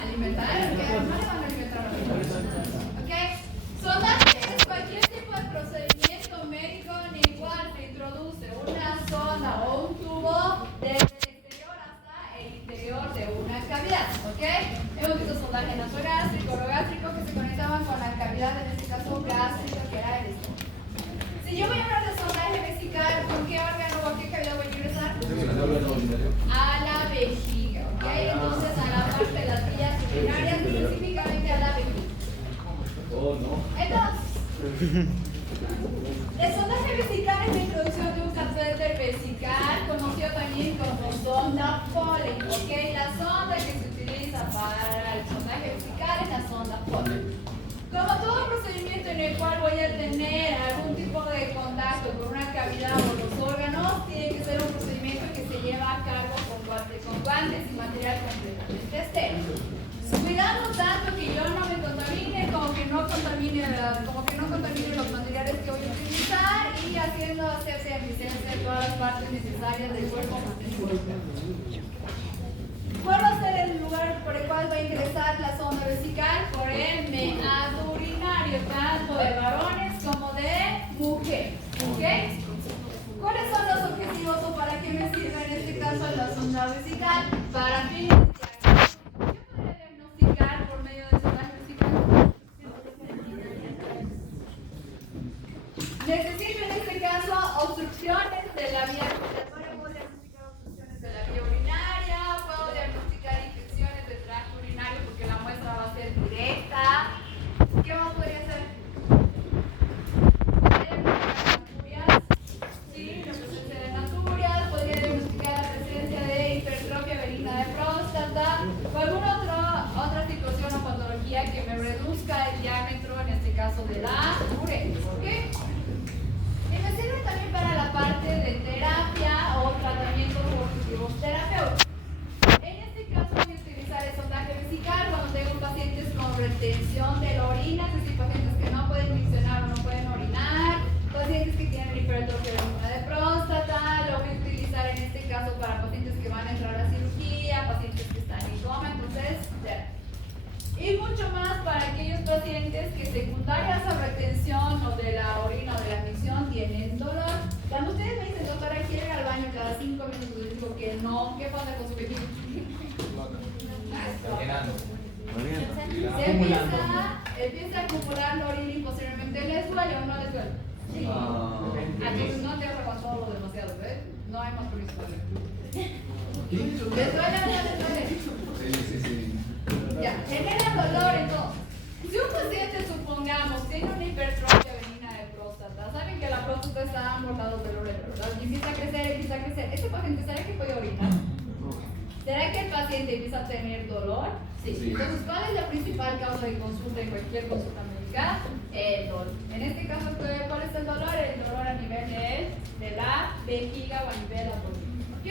Alimentar, ¿qué? No le van a alimentar. ¿Ok? Sondaje es cualquier tipo de procedimiento médico en el cual se introduce una sonda o un tubo desde el exterior hasta el interior de una cavidad. ¿Ok? Hemos visto sondaje nasogástrico, orogástrico que se conectaban con la cavidad, en este caso gástrico, que era el estómago. Si yo voy a hablar de sondaje vesical, ¿con qué órgano o a qué cavidad voy a ingresar? A la vejiga, ¿ok? Entonces a la parte de las vías urinarias, específicamente a la vejiga. Entonces, el sondaje vesical es la introducción de un catéter vesical, conocido también como sonda Foley, ¿ok? La sonda que se utiliza para el sondaje vesical es la sonda Foley. Como todo procedimiento en el cual voy a tener algún tipo de contacto con una cavidad o los órganos, tiene que ser un procedimiento que se lleva a cabo con guantes y material completamente estéril. Cuidando tanto que yo no me contamine, como que no contamine los materiales que voy a utilizar y haciendo hacerse eficiencia de todas las partes necesarias del cuerpo. ¿Cuál va a ser el lugar por el cual va a ingresar la sonda vesical? Por el meato urinario, tanto de varones como de mujeres. ¿Ok? ¿Cuáles son los objetivos o para qué me sirve en este caso la sonda vesical? Para fines de diagnóstico. ¿Qué podría diagnosticar por medio de sondaje vesical? Necesito en este caso obstrucciones de la vía respiratoria, puedo diagnosticar obstrucciones de la vía urinaria, puedo diagnosticar infecciones del tracto urinario porque la muestra va a ser directa. ¿Qué más podría ser? ¿Podría diagnosticar naturias? Sí, la presencia de naturias, podría diagnosticar la presencia de hipertrofia benigna de próstata o alguna otra situación o patología que me reduzca el diámetro, en este caso de la uretra. ¿Ok? Y me sirve también para la parte de terapia o tratamientos cognitivos terapéuticos. En este caso voy a utilizar el sondaje vesical cuando tengo pacientes con retención de la orina, es decir, pacientes que no pueden miccionar o no pueden orinar, pacientes que tienen hipertrofia benigna de próstata, lo voy a utilizar en este caso para pacientes que van a entrar a cirugía, pacientes que están en coma, entonces, y mucho más para aquellos pacientes que secundarias a retención o de la orina o de la micción tienen dolor. Cuando ustedes me dicen, doctora, quiero ir al baño cada 5 minutos, les digo que no, ¿qué pasa con su vejiga? Se empieza a acumular la orina y posteriormente les duele o no les duele. Sí. Entonces no te hago con todo lo demasiado, ¿ves? No hay más por eso. ¿Les duele o no les duele? Sí. Ya, genera dolor entonces. Si un paciente, supongamos, tiene una hipertrofia benigna de próstata, saben que la próstata está a ambos lados del uretro, ¿verdad? Y empieza a crecer. ¿Este paciente será que puede orinar? ¿Será que el paciente empieza a tener dolor? Sí. Entonces, ¿cuál es la principal causa de consulta en cualquier consulta médica? El dolor. En este caso, ¿cuál es el dolor? El dolor a nivel de la vejiga o a nivel abdominal. ¿Ok?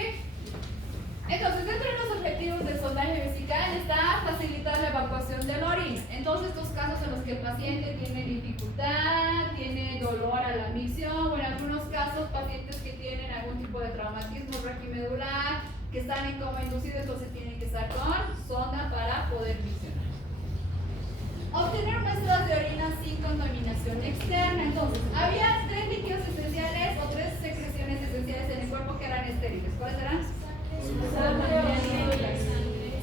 Entonces, dentro de los objetivos del sondaje vesical está facilitar la evacuación de la orina. Entonces, estos casos en los que el paciente tiene dificultad, tiene dolor a la micción, o en algunos casos, pacientes que tienen algún tipo de traumatismo raquimedular, que están en coma inducido, entonces tienen que estar con sonda para poder miccionar. Obtener muestras de orina sin contaminación externa. Entonces, había 3 líquidos esenciales o 3 secreciones esenciales en el cuerpo que eran estériles. ¿Cuáles eran?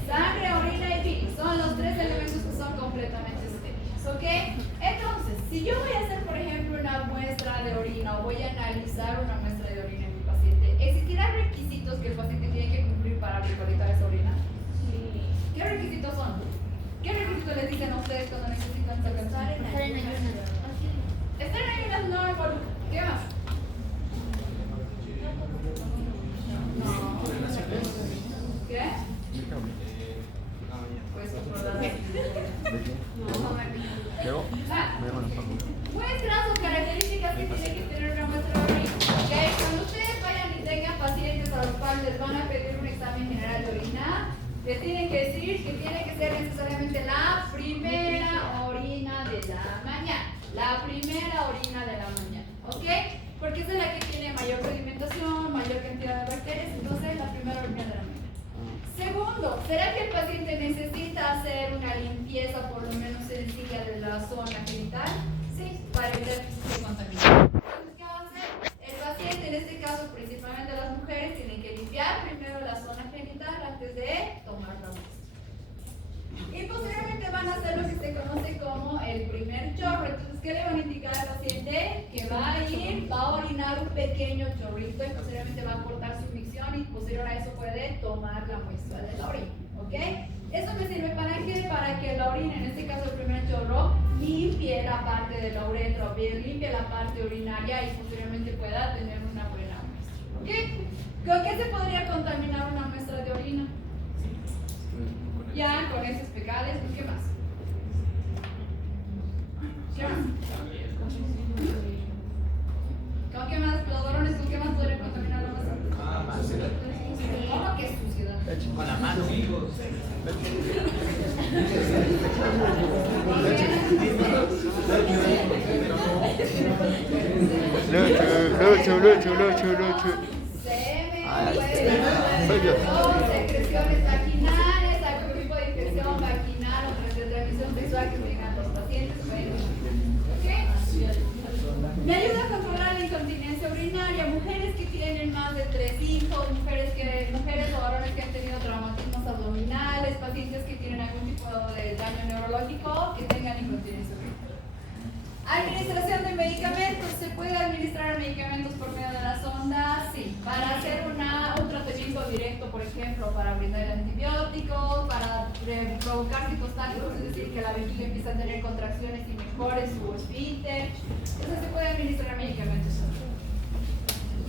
Sangre, orina y bilis. Son los 3 elementos que son completamente estériles. ¿Ok? Entonces, si yo voy a hacer, por ejemplo, una muestra de orina o voy a analizar una muestra de orina en mi paciente, ¿existirán requisitos que el paciente tiene que cumplir para recolectar esa orina? Sí. ¿Qué requisitos son? ¿Qué requisitos les dicen a ustedes cuando necesitan sacar? Estar en ayunas. Estar en ayunas no involucra. ¿Qué más? No. ¿Qué? Pues controlar. Muestras o características que tiene que tener una muestra de orina. ¿Okay? Cuando ustedes vayan y tengan pacientes a los cuales les van a pedir un examen general de orina, les tienen que decir que tiene que ser necesariamente la primera orina de la mañana. La primera orina de la mañana. ¿Ok? Porque esa es la que tiene mayor sedimentación, mayor cantidad de bacterias, entonces es la primera orina de la mañana. Segundo, ¿será que el paciente necesita hacer una limpieza por lo menos sencilla de la zona genital? Sí, para evitar que se contamine. Entonces, ¿qué va a hacer? El paciente, en este caso principalmente las mujeres, tienen que limpiar primero la zona genital antes de tomar la muestra. Y posteriormente van a hacer lo que se conoce como el primer chorro. Entonces, ¿qué le van a indicar al paciente? Que va a orinar un pequeño chorrito y posteriormente va a cortar su micción y posterior a eso puede tomar la muestra de la orina. ¿Ok? Eso me sirve para qué? Para que la orina, en este caso el primer chorro, limpie la parte de la uretra, bien limpie la parte urinaria y posteriormente pueda tener una buena muestra. ¿Ok? ¿Con qué se podría contaminar una muestra de orina? Ya, con heces fecales, ¿qué más? ¿Qué más? ¿Con qué más? Los varones, ¿con qué más podrían contaminar la muestra? ¿Cómo que suciedad? Con la mano. Lucho. Secreciones vaginales, algún tipo de infección vaginal o de transmisión sexual que tengan los pacientes. ¿Ok? Me ayuda a controlar la incontinencia urinaria. Mujeres que tienen más de 3 hijos, mujeres o varones que han tenido traumatismos abdominales, pacientes que tienen algún tipo de daño neurológico, que tengan incontinencia urinaria. Administración de medicamentos. ¿Se puede administrar medicamentos por medio de la sonda? Sí. Para hacer un tratamiento directo, por ejemplo, para brindar antibióticos, para provocar citostáticos, es decir, que la vejiga empiece a tener contracciones y mejore su esfínter. Entonces se puede administrar medicamentos.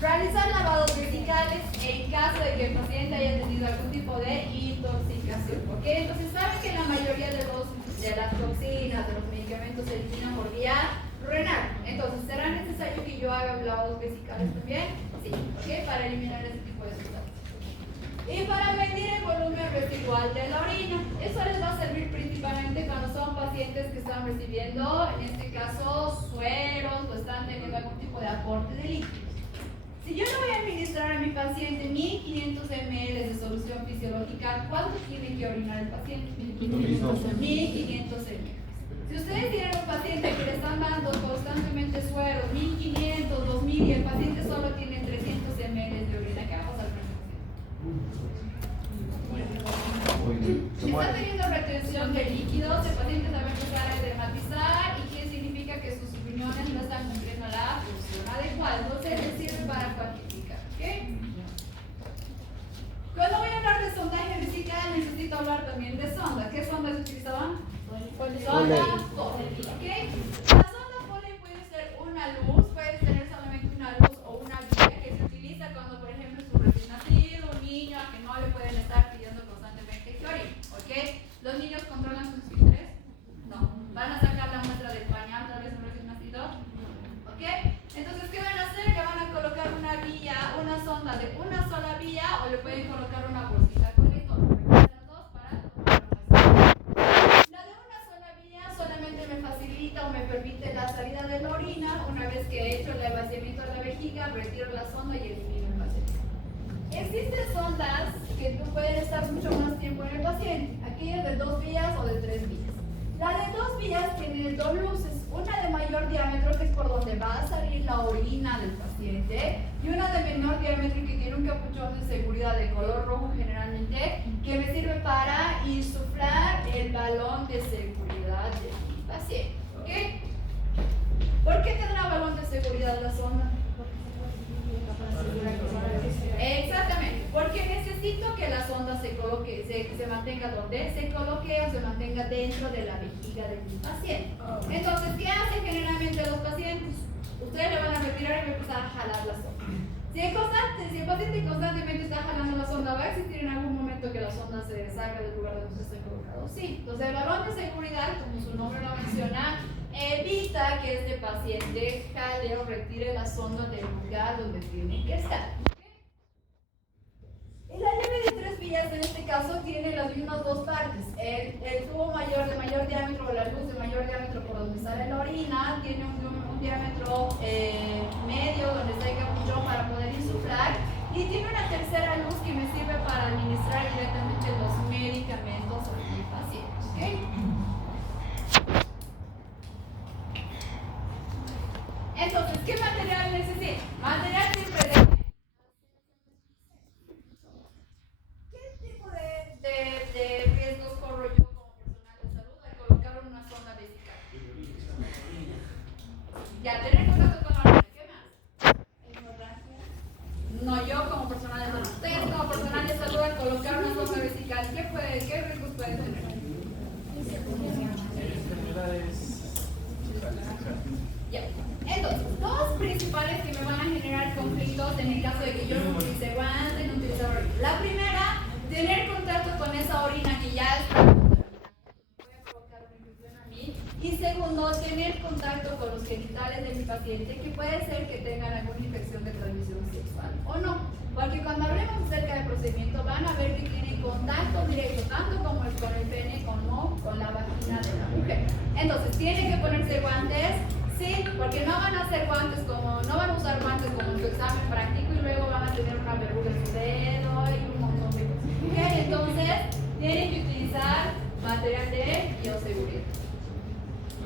Realizar lavados vesicales en caso de que el paciente haya tenido algún tipo de intoxicación. ¿Ok? Entonces saben que la mayoría de las toxinas, de los medicamentos se eliminan por vía renal. Entonces, ¿será necesario que yo haga lavados vesicales también? Sí, ¿ok? Para eliminar ese tipo de sustancias. Y para medir el volumen residual de la orina. Eso les va a servir principalmente cuando son pacientes que están recibiendo, en este caso, sueros o están teniendo algún tipo de aporte de líquidos. Si yo le voy a administrar a mi paciente 1500 ml de solución fisiológica, ¿cuánto tiene que orinar el paciente? 1500 ml. Si ustedes tienen un paciente que le están dando constantemente suero, 1500, 2000 y el paciente solo tiene 300 ml de orina, ¿qué vamos a hacer? Si está teniendo retención de líquidos, el paciente se va a empezar a dermatizar y ¿qué significa? Que sus riñones no están cumpliendo la función adecuada. Entonces les sirve para cuantificar. ¿Okay? Cuando voy a hablar de sondaje vesical necesito hablar también de sonda. ¿Qué sonda se utilizaban? Sonda Foley. ¿Okay? La sonda Foley puede ser una luz, puede tener solamente una luz o una guía que se utiliza cuando, por ejemplo, es un recién nacido, un niño a que no le pueden estar pidiendo constantemente que orine. ¿Okay? ¿Los niños controlan sus esfínteres? No. ¿Van a sacar la muestra del pañal tal vez un recién nacido? ¿Ok? Entonces, ¿qué van a hacer? Le van a colocar una vía, una sonda de una sola vía o le pueden colocar una bolsita con esto. Las dos para tomar la muestra. La de una sola vía solamente me facilita o me permite la salida de la orina. Una vez que he hecho el vaciamiento de la vejiga, retiro la sonda y elimino el paciente. Existen sondas que pueden estar mucho más tiempo en el paciente. Aquellas de 2 vías o de 3 vías. La de 2 vías tiene 2 luces, una de mayor diámetro que es por donde va a salir la orina del paciente y una de menor diámetro que tiene un capuchón de seguridad de color rojo generalmente que me sirve para insuflar el balón de seguridad del paciente. ¿Okay? ¿Por qué tendrá balón de seguridad la sonda? Exactamente, porque necesito que la sonda se coloque, se mantenga donde se coloque o se mantenga dentro de la vejiga del paciente. Entonces, ¿qué hacen generalmente los pacientes? Ustedes le van a retirar y van a empezar a jalar la sonda. Si el paciente constantemente está jalando la sonda, ¿va a existir en algún momento que la sonda se salga del lugar donde se está colocado? Sí. Entonces, el balón de seguridad, como su nombre lo menciona, evita que este paciente jale o retire la sonda del lugar donde tiene que estar. La llave de 3 vías en este caso tiene las mismas 2 partes. El tubo mayor de mayor diámetro o la luz de mayor diámetro por donde sale la orina tiene un diámetro medio flag. Y tiene una tercera luz que me sirve para administrar directamente los medicamentos a mi paciente. ¿Okay? Entonces, ¿qué material necesito? Material siempre de... ¿Qué tipo de riesgos corro yo como personal de salud al colocar una sonda vesical? Ya, tener contacto con la orina. ¿Qué más? No, yo como personal de salud. Ustedes como personal de salud al colocar una sonda vesical, ¿qué riesgos pueden tener? Ya. Entonces, dos principales que me van a generar conflictos en el caso de que yo no utilice guantes, no utilice orina. La primera, tener contacto con esa orina que ya está puede provocar una infección a mí. Y segundo, tener contacto con los genitales de mi paciente, que puede ser que tengan alguna infección de transmisión sexual o no. Porque cuando hablemos acerca del procedimiento van a ver que tiene contacto directo tanto con el pene como con la vagina de la mujer. Entonces, tienen que ponerse guantes. Sí, porque no van a hacer guantes como, no van a usar guantes como en su examen práctico y luego van a tener una verruga en su dedo y un montón de cosas. ¿Okay? Entonces, tienen que utilizar material de bioseguridad.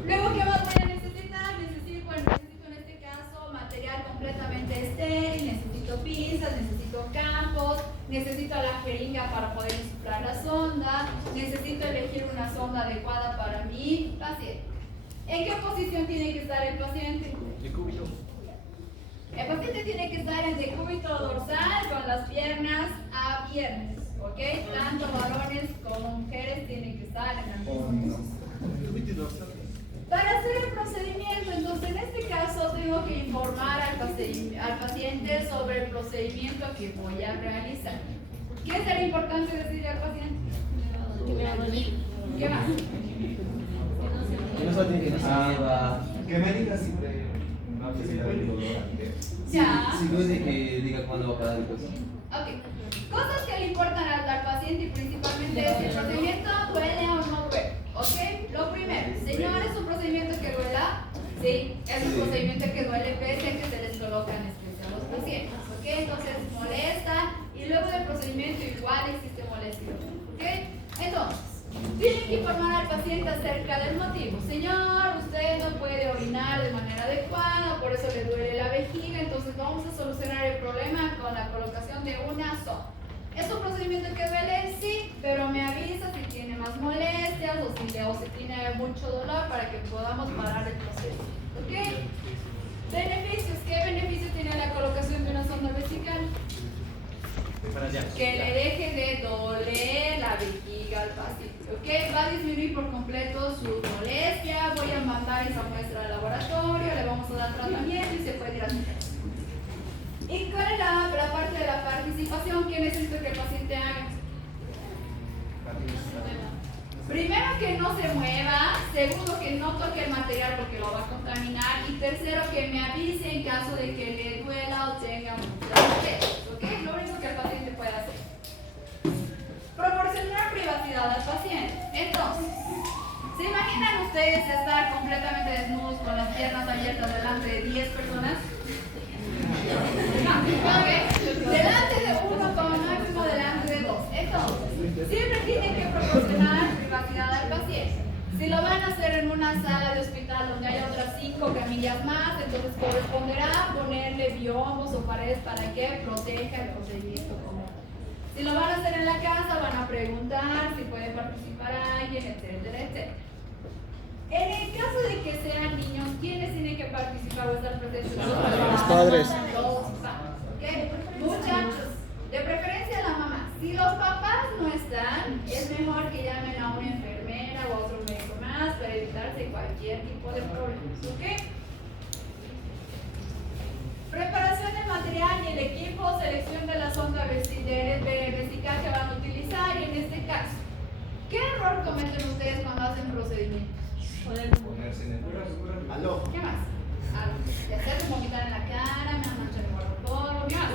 Luego, ¿qué más voy a necesitar? Necesito en este caso material completamente estéril, necesito pinzas, necesito campos, necesito la jeringa para poder insuflar la sonda, necesito elegir una sonda adecuada para mi paciente. ¿En qué posición tiene que estar el paciente? Decúbito. El paciente tiene que estar en decúbito dorsal con las piernas abiertas, ¿ok? Tanto varones como mujeres tienen que estar en la misma posición. Para hacer el procedimiento, entonces en este caso tengo que informar al paciente sobre el procedimiento que voy a realizar. ¿Qué será importante decirle al paciente? ¿Qué más? Que no solo tiene que no se que me diga si te Ya. si duele que diga cuándo va a parar el coche. Ok. Cosas que le importan al paciente y principalmente es si el procedimiento duele o no duele. ¿Ok? Lo primero, señor, ¿es un procedimiento que duela? Sí, es un procedimiento que duele pese a que se les coloca anestesia a los pacientes. ¿Ok? Entonces molesta y luego del procedimiento igual existe molestia. ¿Ok? Entonces, tienen que informar al paciente acerca del motivo. Señor, usted no puede orinar de manera adecuada, por eso le duele la vejiga, entonces vamos a solucionar el problema con la colocación de una sonda. ¿Es un procedimiento que duele? Sí, pero me avisa si tiene más molestias o si tiene mucho dolor para que podamos parar el procedimiento. ¿Ok? Beneficios. ¿Qué beneficio tiene la colocación de una sonda vesical? Que le deje de doler la vejiga al paciente. ¿Ok? Va a disminuir por completo su molestia. Voy a mandar esa muestra al laboratorio, le vamos a dar tratamiento y se puede ir a su casa. ¿Y cuál es la parte de la participación que necesito que el paciente haga? Primero, que no se mueva. Segundo, que no toque el material porque lo va a contaminar. Y tercero, que me avise en caso de que le duela o tenga mucha molestia. ¿Ok? Lo único que el paciente puede hacer. Proporcionar privacidad al paciente. Entonces, ¿se imaginan ustedes estar completamente desnudos con las piernas abiertas delante de 10 personas? No, ¿ok? Delante de uno, como máximo delante de 2. Entonces, siempre tienen que proporcionar privacidad al paciente. Si lo van a hacer en una sala de hospital donde hay otras 5 camillas más, entonces corresponderá ponerle biombos o paredes para que proteja el procedimiento como tal. Si lo van a hacer en la casa, van a preguntar si puede participar alguien, etcétera, etcétera. En el caso de que sean niños, ¿quiénes tienen que participar o estar presentes? Los padres. Los padres, ¿ok? Muchachos, de preferencia la mamá. Si los papás no están, es mejor que llamen a una enfermera o a otro médico más para evitarse cualquier tipo de problemas, ¿ok? Preparación del material y el equipo, selección de la sonda vesical que van a utilizar y en este caso, ¿qué error cometen ustedes cuando hacen procedimientos? ponerse en el aló. ¿Qué más? De hacer vomitar en la cara, me manchan el guardapolvo, ¿qué más?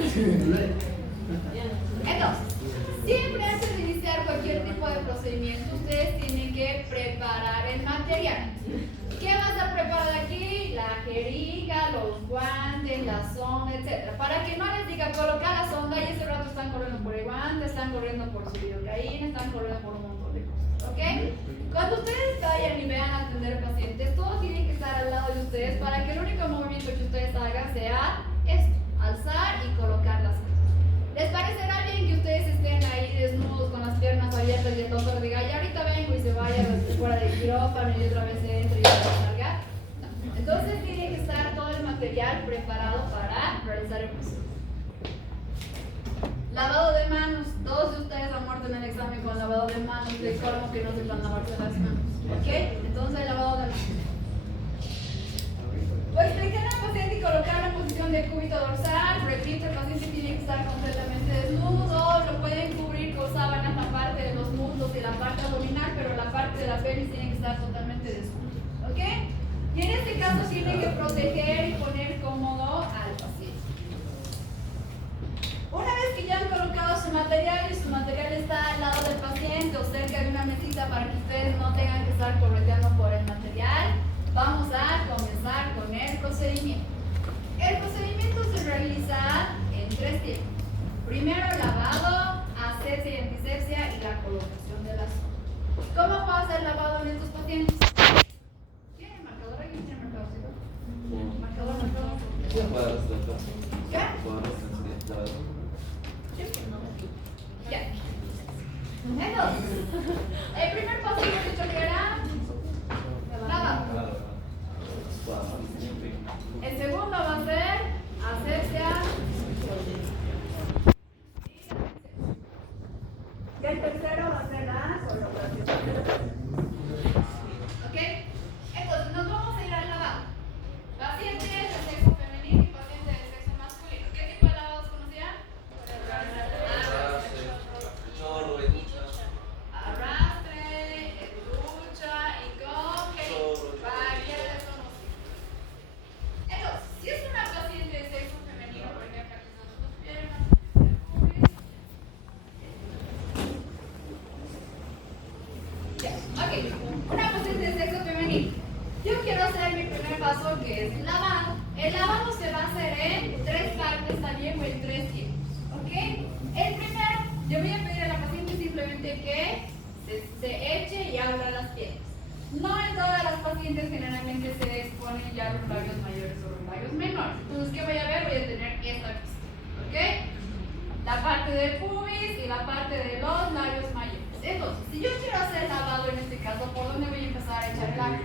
Entonces, siempre antes de iniciar cualquier tipo de procedimiento, ustedes tienen que preparar el material. ¿Qué vas a preparar aquí? La jeringa, los guante, la sonda, etc. Para que no les diga colocar la sonda y ese rato están corriendo por el guante, están corriendo por su lidocaína, están corriendo por un montón de cosas, ¿ok? Cuando ustedes vayan y vean atender pacientes, todo tiene que estar al lado de ustedes para que el único movimiento que ustedes hagan sea esto, alzar y colocar las cosas. ¿Les parecerá bien que ustedes estén ahí desnudos con las piernas abiertas y el doctor diga, ya ahorita vengo y se vaya fuera del quirófano y otra vez entre y otra vez salga? No. Entonces tiene que estar todo el material preparado para realizar el proceso. Lavado de manos. Todos de ustedes han muerto en el examen con lavado de manos. Les colmo que no sepan lavarse las manos. ¿Ok? Entonces lavado de manos. Pues explicar al paciente y colocar la posición del cúbito dorsal. Repito, el paciente tiene que estar completamente desnudo. Lo pueden cubrir con sábanas la parte de los muslos y la parte abdominal, pero la parte de la pelvis tiene que estar totalmente desnudo. ¿Ok? Y en este caso tiene que proteger y poner cómodo al paciente. Una vez que ya han colocado su material y su material está al lado del paciente o cerca de una mesita para que ustedes no tengan que estar correteando por el material, vamos a comenzar con el procedimiento. El procedimiento se realiza en 3 tiempos. Primero lavado, asepsia y antisepsia y la colocación de la sonda. ¿Cómo pasa el lavado en estos pacientes? ¿Tienen marcador aquí? ¿Tienen marcador? ¿Sí? ¿Marcador? ¿Qué cuadros de acá? ¿Qué? Cuadros de la Ya. Entonces, el primer paso hemos dicho que era lavado. El segundo va a ser asepsia. Y el tercero va a ser la colocación. ¿Ok? Entonces, nos vamos a ir al lavado. Pacientes de sexo femenino y pacientes de sexo masculino. ¿Qué tipo de lavados conocían? Arrastre, ducha y con varias desconocidas. Entonces, si es una paciente de sexo femenino, por ejemplo, aquí son sus piernas, ya, ok, una paciente de sexo femenino. Yo quiero hacer mi primer paso, que es lavado. El lavado se va a hacer en 3 partes también o en 3 tiempos. ¿Ok? El primero, yo voy a pedir a la paciente simplemente que se eche y abra las piernas. No en todas las pacientes generalmente se exponen ya los labios mayores o los labios menores. Entonces, ¿qué voy a ver? Voy a tener esta vista. ¿Ok? La parte del pubis y la parte de los labios mayores. Entonces, si yo quiero hacer lavado en este caso, ¿por dónde voy a empezar a echar el agua?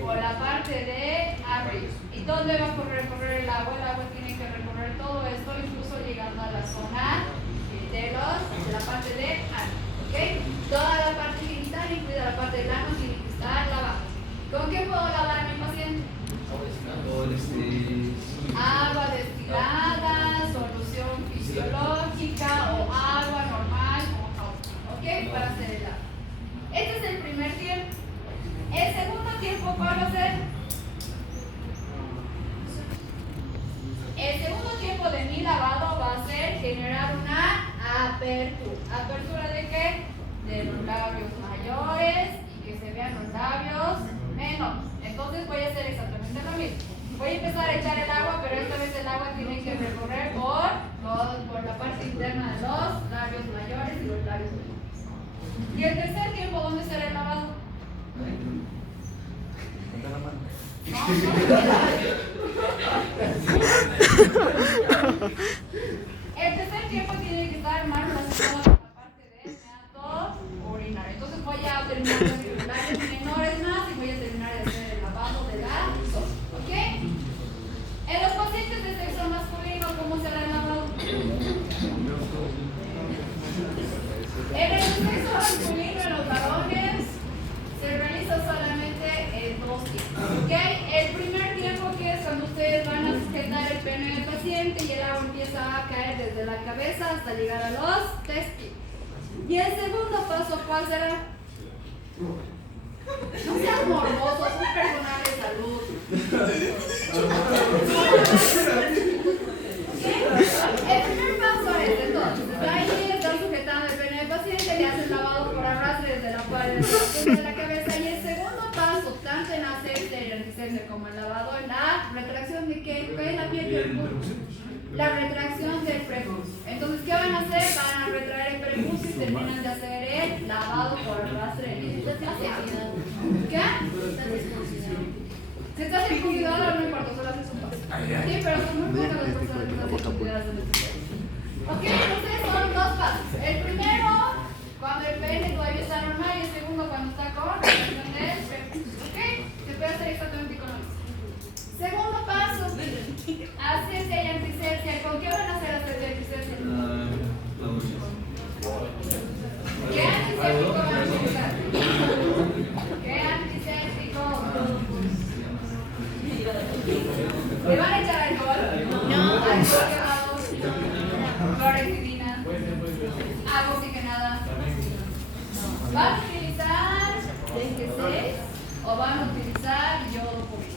Por la parte de arriba. ¿Y dónde va a recorrer el agua? El agua tiene que recorrer todo esto, incluso llegando a la zona de la parte de arriba. ¿Ok? Toda la parte genital, incluida la parte del ano, tiene que estar lavada. ¿Con qué puedo lavar a mi paciente? Agua destilada, solución fisiológica o agua normal como jabón. ¿Ok? Para hacer el lavado. Este es el primer tiempo. El segundo tiempo, ¿cuál va a ser? El segundo tiempo de mi lavado va a ser generar una apertura. ¿Apertura de qué? De los labios mayores y que se vean los labios menores. Entonces voy a hacer exactamente lo mismo. Voy a empezar a echar el agua, pero esta vez el agua tiene que recorrer por la parte interna de los labios mayores y los labios menores. Y el tercer tiempo, ¿dónde será el lavado? El tercer tiempo tiene que estar más relacionado con la parte de meato urinario. Entonces voy a terminar con los labios menores más y voy a terminar de hacer el lavado de la zona. ¿Ok? En los pacientes de sexo masculino, ¿cómo será el lavado? En el sexo masculino, en los varones, se realiza solamente en 2 tiempos. ¿Ok? El primer tiempo, que es cuando ustedes van a sujetar el pene del paciente y el agua empieza a caer desde la cabeza hasta llegar a los testículos. Y el segundo paso, ¿cuál será? No seas morboso, es un personal de salud. El primer paso es, entonces, ahí están sujetando el pene del paciente, le hacen lavado por arrastre desde la punta de la cabeza. Y el segundo paso, tanto en asepsia y en antisepsia como en lavado, en la retracción de la retracción del prepucio. Entonces, ¿qué van a hacer? Van a retraer el prepucio y terminan de hacer el lavado por arrastre del mismo. ¿Qué? Si estás circuncidado, no importa, solo haces un paso. Sí, pero son muy pocas las personas que están circuncidadas en este país. Ok, entonces son dos pasos. El primero, cuando el pene todavía está normal, y el segundo, cuando está con retracción del prepucio. Ok, se puede hacer exactamente con lo mismo. Segundo paso, asepsia y antisepsia. ¿Con qué van a hacer asepsia y antisepsia? ¿Qué antiséptico van a utilizar? ¿Qué antiséptico? ¿Le van a echar alcohol? No. ¿Alcohol quemado? ¿Clorexidina? ¿Agua oxigenada? ¿Van a utilizar DG6 o van a utilizar yodo público?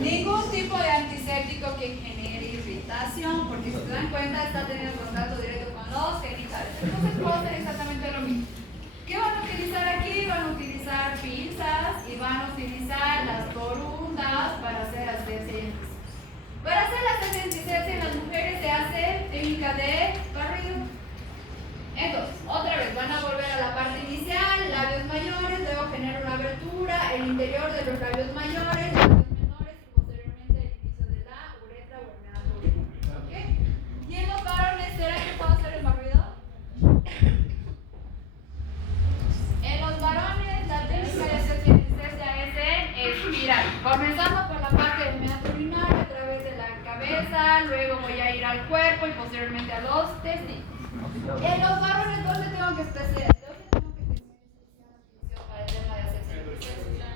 Ningún tipo de antiséptico que genere irritación, porque si se dan cuenta está teniendo contacto directo con los genitales. Entonces puedo hacer exactamente lo mismo. ¿Qué van a utilizar aquí? Van a utilizar pinzas y van a utilizar las corundas para hacer asepsia y antisepsia. Para hacer la asepsia y antisepsia en las mujeres se hace técnica de barrido. Entonces, otra vez, van a volver a la parte inicial, labios mayores, luego genera una abertura, el interior de los labios mayores, labios menores y posteriormente el inicio de la uretra o el meato urinario. ¿Ok? Y en los varones, ¿será que puedo hacer el barrido? En los varones, la técnica de asepsia y antisepsia es en espiral, comenzando por la parte del meato urinario a través de la cabeza, luego voy a ir al cuerpo y posteriormente a los testículos. En los varones, ¿dónde tengo que especializar? ¿Dónde tengo que tener atención para el tema de asepsia y antisepsia?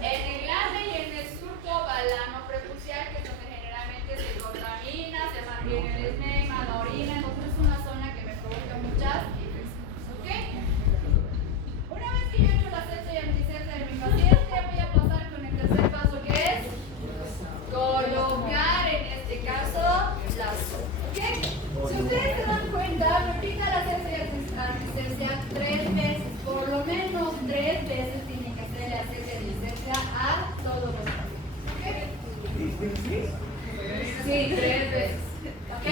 En el glande y en el surco balano prepucial, que es donde generalmente se contamina, se mantiene el esmegma, la orina, entonces es una zona que me provoca muchas infecciones. ¿Ok? Una vez que yo he hecho la asepsia y antisepsia de mi paciente, voy a pasar con el tercer paso, que es colocar, en este caso, la zona. ¿Okay? Si ustedes se dan cuenta, repita la asepsia y antisepsia 3 veces, por lo menos 3 veces tiene que hacer la asepsia y antisepsia a todos los pacientes. ¿Ok? Sí, 3 veces. ¿Ok?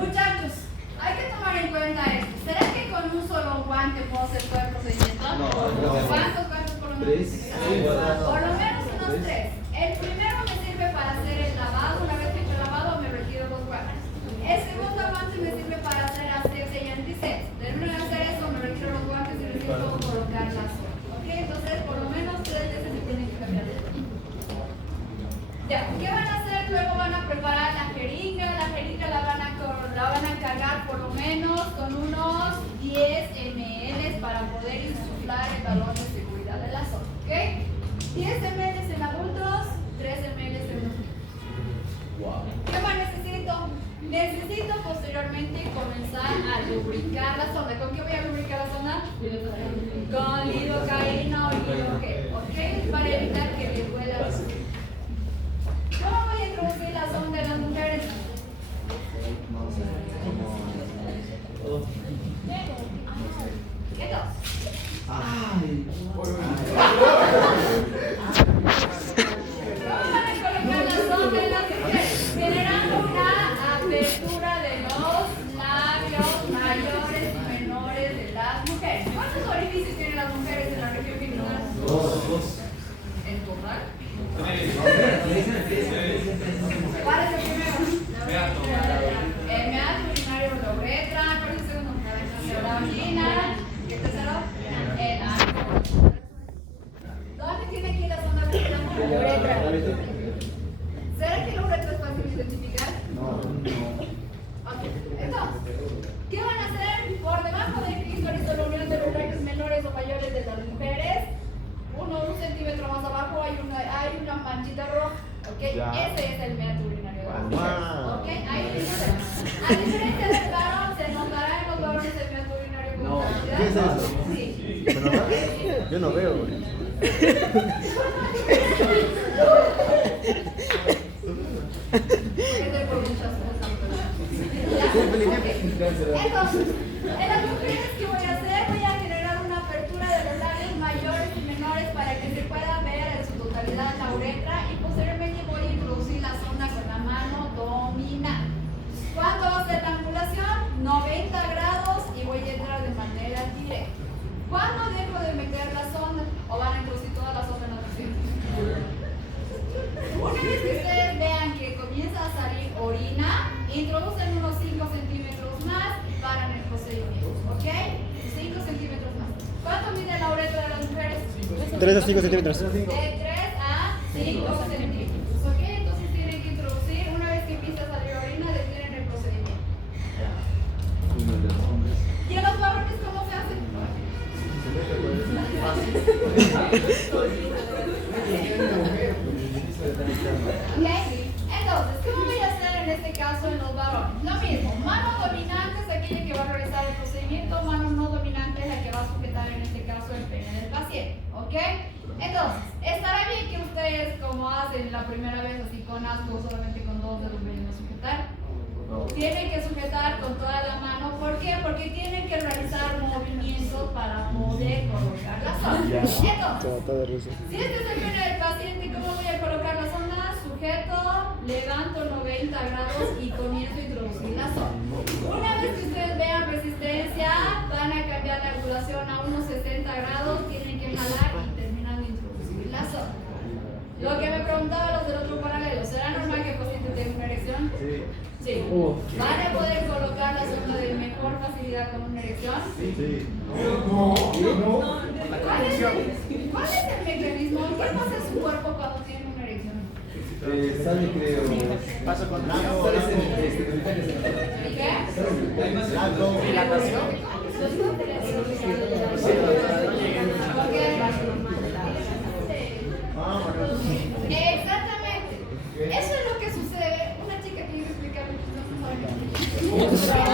Muchachos, hay que tomar en cuenta esto. ¿Será que con un solo guante puedo hacer todo el procedimiento? ¿Cuántos guantes por lo menos? Por lo menos unos 3. El primero me sirve para hacer el lavado. Una vez que he hecho el lavado, me retiro los guantes. El segundo guante me sirve para hacer asepsia y antisepsia. Termino de hacer eso, me retiro los guantes y necesito colocar la zona. ¿Ok? Entonces, por lo menos 3 veces se tienen que cambiar de zona. Ya, ¿qué van a hacer? Luego van a preparar la jeringa. La jeringa la van a cargar por lo menos con unos 10 ml para poder insuflar el balón de seguridad de la zona. ¿Ok? 10 ml en adultos, 3 ml en niños. ¿Qué más necesito? Necesito posteriormente comenzar a lubricar la zona. ¿Con qué voy a lubricar la zona? Con lidocaína o lidogel, ¿ok? Para evitar que me duela. ¿Cómo voy a introducir la zona de las mujeres? ¿Qué tal? ¿Cómo van a colocar la zona de las mujeres? Generando una apertura de los labios mayores y menores de las mujeres. ¿Cuántos orificios tienen las mujeres en la región genital? 2. ¿En total? ¿Cuál es el primero? El meato urinario o la uretra. ¿Cuál es el segundo? La vagina. ¿Y el tercero? El ano. ¿Dónde tiene que ir la zona de la uretra? ¿Será que la uretra es fácil de identificar? No. Ok, entonces, ¿qué van a hacer? Por debajo del clítoris o la unión de los rayos menores o mayores de las mujeres, 1 centímetro más abajo hay una manchita roja. ¿Ok? Ese es el meato urinario de la mujer. ¿Ok? Ahí dice. A diferencia del varón, se notará en los varones el meato urinario con cantidad. ¿Qué es eso? Sí. Yo no veo. Entonces, en las mujeres, ¿qué voy a hacer? Voy a generar una apertura de los labios mayores y menores para que se pueda ver en su totalidad la uretra. 3 a 5 centímetros. De 3 a 5 centímetros. ¿Ok? Entonces tienen que introducir, una vez que empieza a salir orina, detienen el procedimiento. ¿Y en los varones cómo se hace? Ok, entonces, ¿cómo voy a hacer en este caso en los varones? Lo mismo, mano dominante es aquella que va a realizar el procedimiento, mano no dominante es la que va a sujetar en este caso el pene del paciente, ¿ok? Entonces, estará bien que ustedes, como hacen la primera vez así con asco, solamente con 2 dedos vayan a sujetar. Tienen que sujetar con toda la mano, ¿por qué? Porque tienen que realizar movimientos para poder colocar la sonda. Entonces, si este es el pene del paciente, ¿cómo voy a colocar la sonda? Sujeto, levanto 90 grados y comienzo a introducir la sonda. Una vez que ustedes vean resistencia, van a cambiar la angulación a unos 60 grados, tienen que jalar y terminan de introducir la sonda. Lo que me preguntaban los del otro paralelo, ¿será normal que el paciente tenga una erección? Sí. Sí. ¿Van a poder colocar la sonda de mejor facilidad con una erección? Sí. ¿Cuál es el mecanismo? ¿Qué pasa en su cuerpo cuando tiene una erección? Sale, creo. Pasa con la ¿Y qué? dilatación. Exactamente. Eso es lo que sucede. Una chica tiene que explicarme que no sabe qué es.